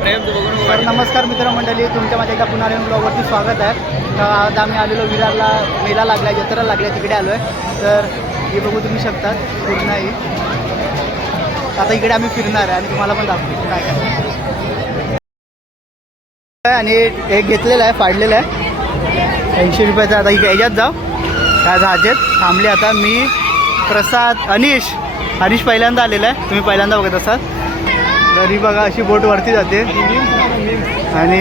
तर नमस्कार मित्रमंडळी तुमच्या माझ्या एका पुन्हा नवीन ब्लॉगवरती स्वागत आहे. तर आज आम्ही आलेलो विरारला मेला लागला जत्रा लागल्या तिकडे आलो आहे तर हे बघू तुम्ही शकतात पूर्ण आहे. आता इकडे आम्ही फिरणार आहे आणि तुम्हाला पण दाखवू काय काय. आणि एक घेतलेलं आहे फाडलेलं आहे. ऐंशी रुपयाचं आता इकडे याच्यात जाऊ. काय जहाजेत थांबले आता मी प्रसाद अनिश. अनिश पहिल्यांदा आलेला आहे. तुम्ही पहिल्यांदा बघत असाल. तरी बघा अशी बोट वरती जाते. आणि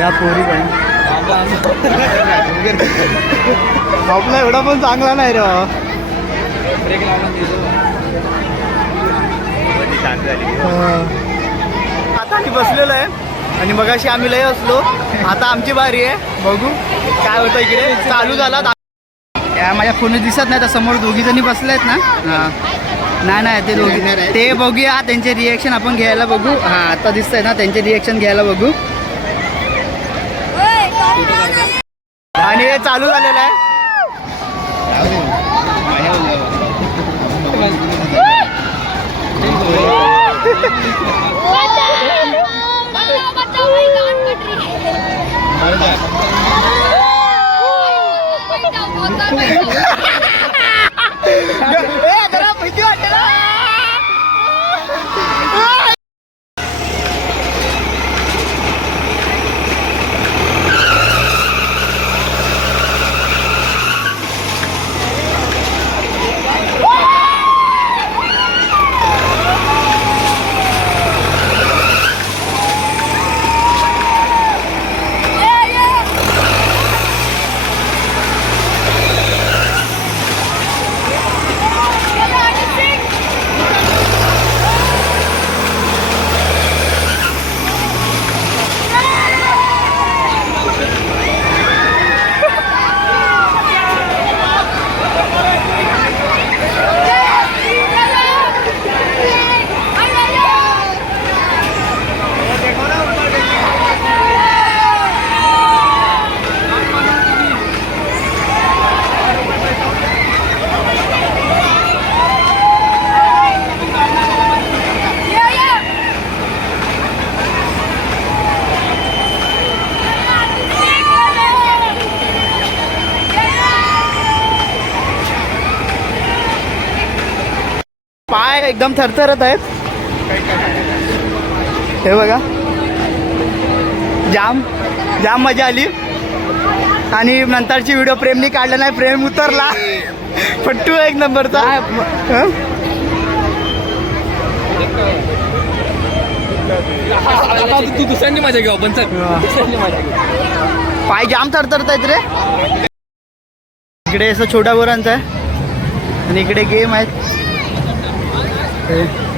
या पोरी पण. आपला एवढा पण चांगला नाही रे आता आम्ही बसलेलो आहे. आणि मगाशी आम्ही लय असलो आता आमची बारी आहे. बघू काय होतं इकडे. चालू झाला. या माझ्या फोन दिसत नाही तर समोर दोघी जणी बसल्या आहेत ना. हा. नाही नाही ते दोघी ते बघूया त्यांचे रिएक्शन आपण घ्यायला बघू हा आता दिसतंय ना त्यांचे रिएक्शन घ्यायला बघू आणि हे चालू झालेलं आहे पाय एकदम थरथरत आहेत हे बघा. जाम जाम मजा आली. आणि नंतरची व्हिडिओ प्रेमनी काढला नाही प्रेम उतरला. पट्टू एक नंबरचा. तू दुसऱ्यांनी मजा घेऊ आपण घेऊ पाय जाम थरथरत आहेत रे. इकडे असं छोट्या बोरांचं आहे. आणि इकडे गेम आहेत. हे.